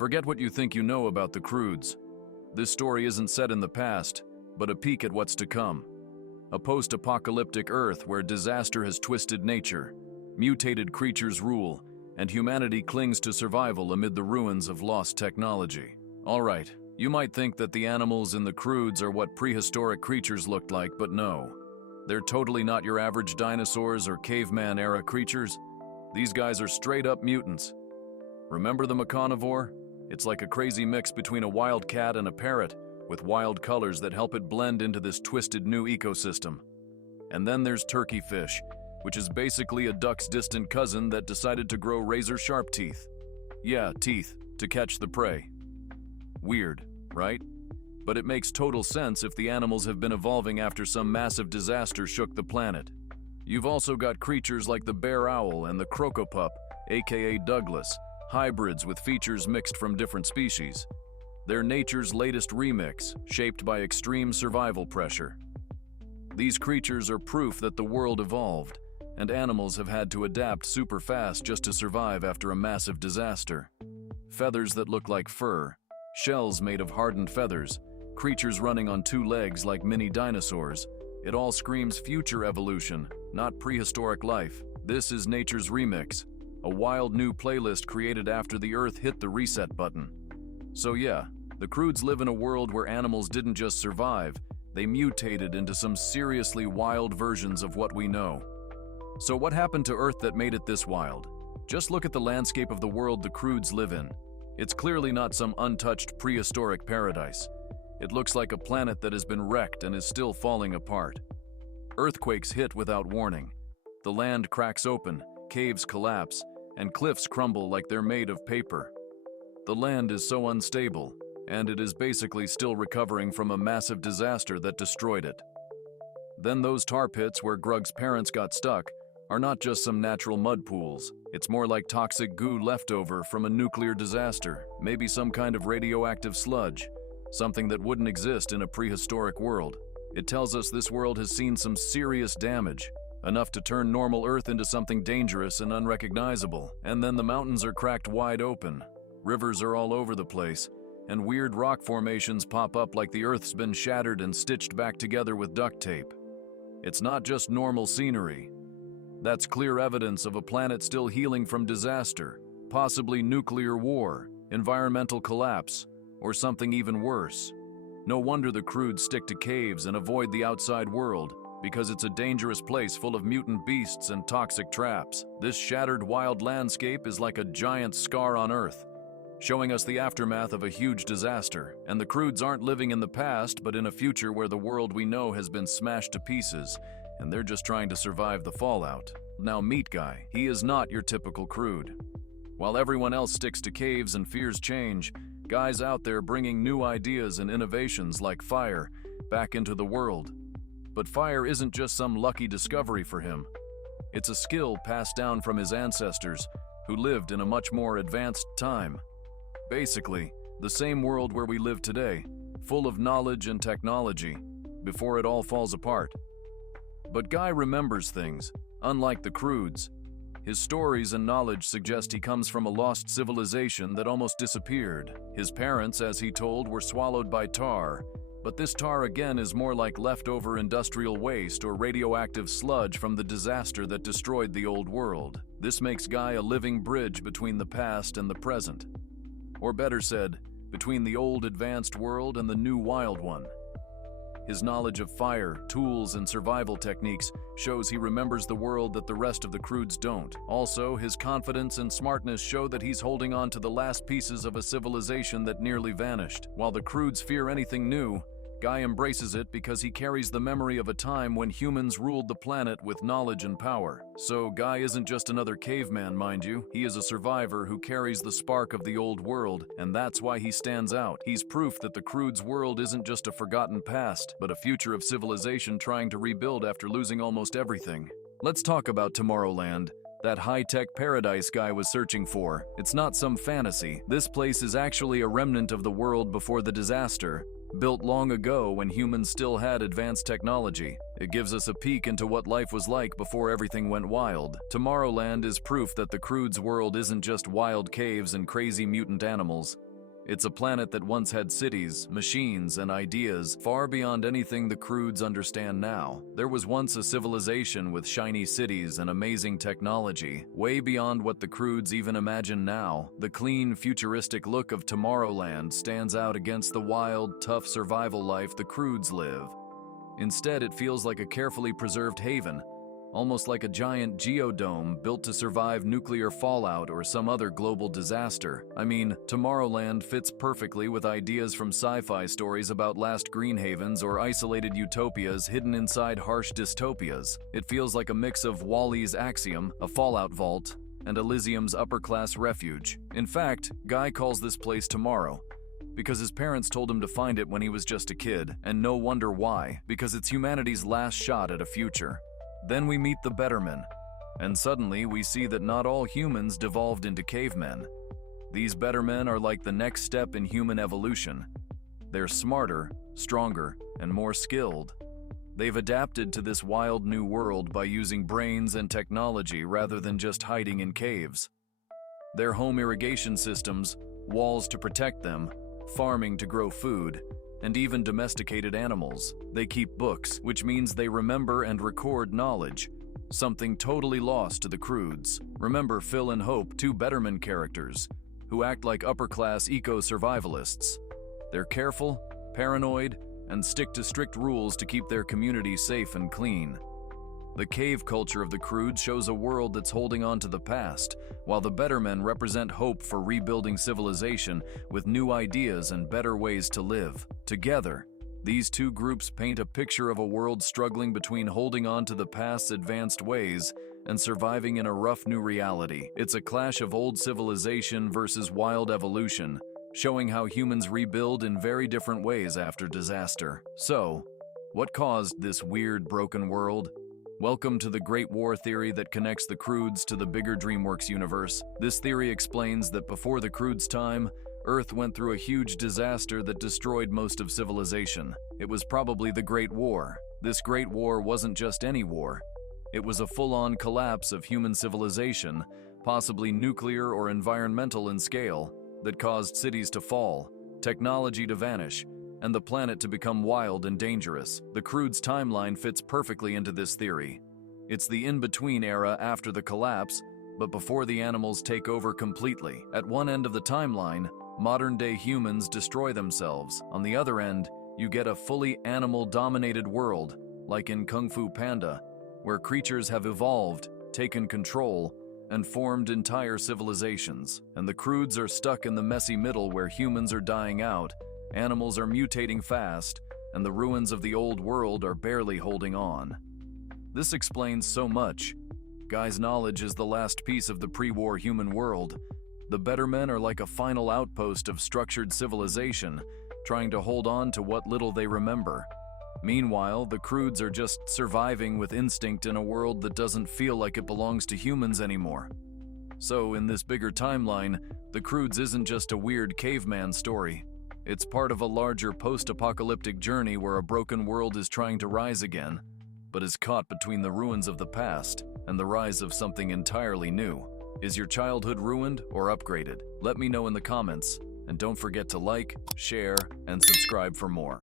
Forget what you think you know about the Croods. This story isn't set in the past, but a peek at what's to come. A post-apocalyptic Earth where disaster has twisted nature, mutated creatures rule, and humanity clings to survival amid the ruins of lost technology. Alright, you might think that the animals in the Croods are what prehistoric creatures looked like, but no. They're totally not your average dinosaurs or caveman-era creatures. These guys are straight-up mutants. Remember the carnivore? It's like a crazy mix between a wild cat and a parrot, with wild colors that help it blend into this twisted new ecosystem. And then there's turkey fish, which is basically a duck's distant cousin that decided to grow razor-sharp teeth. Yeah, teeth, to catch the prey. Weird, right? But it makes total sense if the animals have been evolving after some massive disaster shook the planet. You've also got creatures like the bear owl and the crocopup, aka Douglas, hybrids with features mixed from different species. They're nature's latest remix, shaped by extreme survival pressure. These creatures are proof that the world evolved, and animals have had to adapt super fast just to survive after a massive disaster. Feathers that look like fur, shells made of hardened feathers, creatures running on two legs like mini dinosaurs. It all screams future evolution, not prehistoric life. This is nature's remix, a wild new playlist created after the Earth hit the reset button. So yeah, the Croods live in a world where animals didn't just survive, they mutated into some seriously wild versions of what we know. So what happened to Earth that made it this wild? Just look at the landscape of the world the Croods live in. It's clearly not some untouched prehistoric paradise. It looks like a planet that has been wrecked and is still falling apart. Earthquakes hit without warning. The land cracks open, caves collapse, and cliffs crumble like they're made of paper. The land is so unstable, and it is basically still recovering from a massive disaster that destroyed it. Then those tar pits where Grug's parents got stuck are not just some natural mud pools. It's more like toxic goo leftover from a nuclear disaster, maybe some kind of radioactive sludge, something that wouldn't exist in a prehistoric world. It tells us this world has seen some serious damage, enough to turn normal Earth into something dangerous and unrecognizable. And then the mountains are cracked wide open, rivers are all over the place, and weird rock formations pop up like the Earth's been shattered and stitched back together with duct tape. It's not just normal scenery. That's clear evidence of a planet still healing from disaster, possibly nuclear war, environmental collapse, or something even worse. No wonder the Croods stick to caves and avoid the outside world, because it's a dangerous place full of mutant beasts and toxic traps. This shattered wild landscape is like a giant scar on Earth, showing us the aftermath of a huge disaster. And the Croods aren't living in the past, but in a future where the world we know has been smashed to pieces, and they're just trying to survive the fallout. Now meet Guy. He is not your typical Crood. While everyone else sticks to caves and fears change, Guy's out there bringing new ideas and innovations like fire back into the world. But fire isn't just some lucky discovery for him. It's a skill passed down from his ancestors, who lived in a much more advanced time. Basically, the same world where we live today, full of knowledge and technology, before it all falls apart. But Guy remembers things, unlike the Croods. His stories and knowledge suggest he comes from a lost civilization that almost disappeared. His parents, as he told, were swallowed by tar, but this tar again is more like leftover industrial waste or radioactive sludge from the disaster that destroyed the old world. This makes Guy a living bridge between the past and the present. Or better said, between the old advanced world and the new wild one. His knowledge of fire, tools, and survival techniques shows he remembers the world that the rest of the Croods don't. Also, his confidence and smartness show that he's holding on to the last pieces of a civilization that nearly vanished. While the Croods fear anything new, Guy embraces it because he carries the memory of a time when humans ruled the planet with knowledge and power. So Guy isn't just another caveman, mind you. He is a survivor who carries the spark of the old world, and that's why he stands out. He's proof that the Croods' world isn't just a forgotten past, but a future of civilization trying to rebuild after losing almost everything. Let's talk about Tomorrowland, that high-tech paradise Guy was searching for. It's not some fantasy. This place is actually a remnant of the world before the disaster, built long ago when humans still had advanced technology. It gives us a peek into what life was like before everything went wild. Tomorrowland is proof that the Croods' world isn't just wild caves and crazy mutant animals. It's a planet that once had cities, machines, and ideas far beyond anything the Croods understand now. There was once a civilization with shiny cities and amazing technology, way beyond what the Croods even imagine now. The clean, futuristic look of Tomorrowland stands out against the wild, tough survival life the Croods live. Instead, it feels like a carefully preserved haven, almost like a giant geodome built to survive nuclear fallout or some other global disaster. I mean, Tomorrowland fits perfectly with ideas from sci-fi stories about lost green havens or isolated utopias hidden inside harsh dystopias. It feels like a mix of Wall-E's Axiom, a fallout vault, and Elysium's upper-class refuge. In fact, Guy calls this place Tomorrow because his parents told him to find it when he was just a kid, and no wonder why, because it's humanity's last shot at a future. Then we meet the Bettermen, and suddenly we see that not all humans devolved into cavemen. These Bettermen are like the next step in human evolution. They're smarter, stronger, and more skilled. They've adapted to this wild new world by using brains and technology rather than just hiding in caves. Their home irrigation systems, walls to protect them, farming to grow food, and even domesticated animals. They keep books, which means they remember and record knowledge, something totally lost to the Croods. Remember Phil and Hope, two Bettermen characters, who act like upper-class eco-survivalists. They're careful, paranoid, and stick to strict rules to keep their community safe and clean. The cave culture of the Croods shows a world that's holding on to the past, while the Bettermen represent hope for rebuilding civilization with new ideas and better ways to live. Together, these two groups paint a picture of a world struggling between holding on to the past's advanced ways and surviving in a rough new reality. It's a clash of old civilization versus wild evolution, showing how humans rebuild in very different ways after disaster. So, what caused this weird, broken world? Welcome to the Great War theory that connects the Croods to the bigger DreamWorks universe. This theory explains that before the Croods' time, Earth went through a huge disaster that destroyed most of civilization. It was probably the Great War. This Great War wasn't just any war. It was a full-on collapse of human civilization, possibly nuclear or environmental in scale, that caused cities to fall, technology to vanish, and the planet to become wild and dangerous. The Croods' timeline fits perfectly into this theory. It's the in-between era after the collapse, but before the animals take over completely. At one end of the timeline, modern-day humans destroy themselves. On the other end, you get a fully animal-dominated world, like in Kung Fu Panda, where creatures have evolved, taken control, and formed entire civilizations. And the Croods are stuck in the messy middle where humans are dying out, animals are mutating fast, and the ruins of the old world are barely holding on. This explains so much. Guy's knowledge is the last piece of the pre-war human world. The Bettermen are like a final outpost of structured civilization, trying to hold on to what little they remember. Meanwhile, the Croods are just surviving with instinct in a world that doesn't feel like it belongs to humans anymore. So, in this bigger timeline, the Croods isn't just a weird caveman story. It's part of a larger post-apocalyptic journey where a broken world is trying to rise again, but is caught between the ruins of the past and the rise of something entirely new. Is your childhood ruined or upgraded? Let me know in the comments, and don't forget to like, share, and subscribe for more.